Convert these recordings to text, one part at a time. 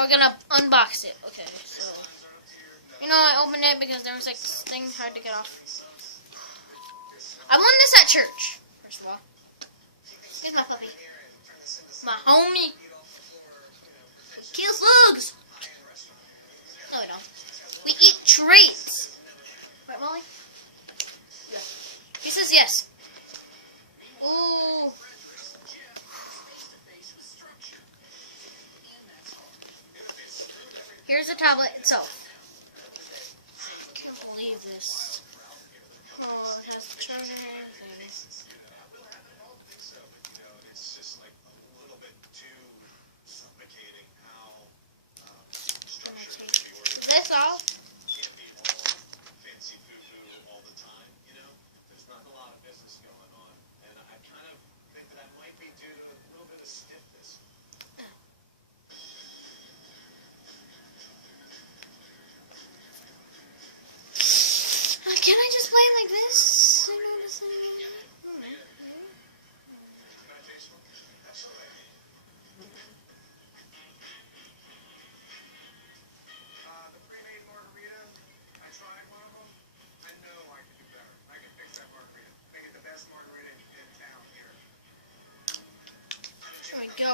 now we're gonna unbox it. Okay, so I opened it because there was like this thing hard to get off. I won this at church. First of all, here's my puppy, my homie. Kill slugs. No, we don't. We eat treats. Right, Molly? Yeah. He says yes. Oh. Here's the tablet itself. I can't believe this. Oh, it has the charger and everything. This off. Can I just play like this? There we go.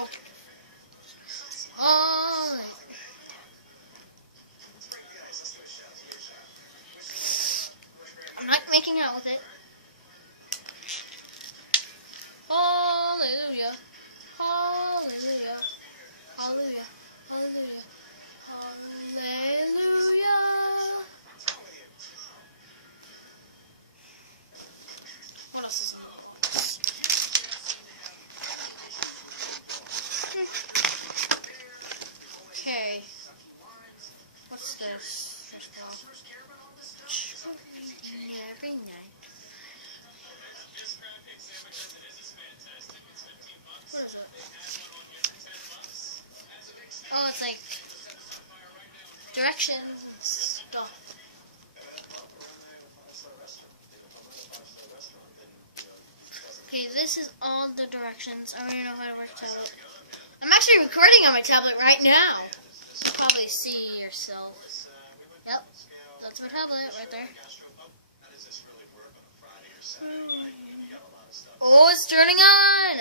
Oh. I'm not making out with it. Hallelujah. Hallelujah. Hallelujah. Hallelujah. Hallelujah. What else is in the box? Okay. What's this? Every night. What is it? Oh, it's like directions and stuff. Okay, this is all the directions. I already know how to work tablet. I'm actually recording on my tablet right now. You'll probably see yourself. Yep, that's my tablet right there. Oh, it's turning on!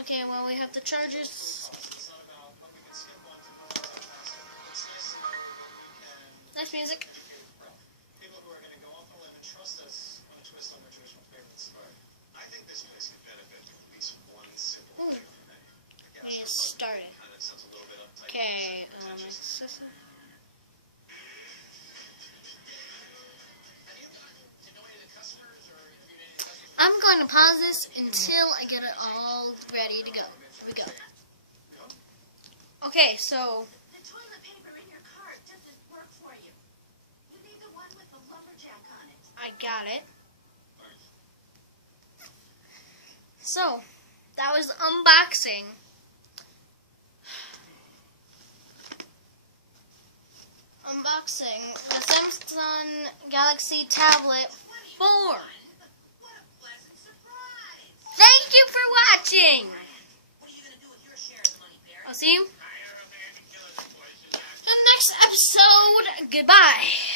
Okay, well, we have the chargers. Nice music. Ooh. Okay, it started. Okay, I'm going to pause this until I get it all ready to go. Here we go. Okay, so the toilet paper in your cart doesn't work for you. You need the one with the lumberjack on it. I got it. So, that was unboxing. Unboxing the Samsung Galaxy Tablet 4. Thank you for watching. I'll see you in the next episode. Goodbye.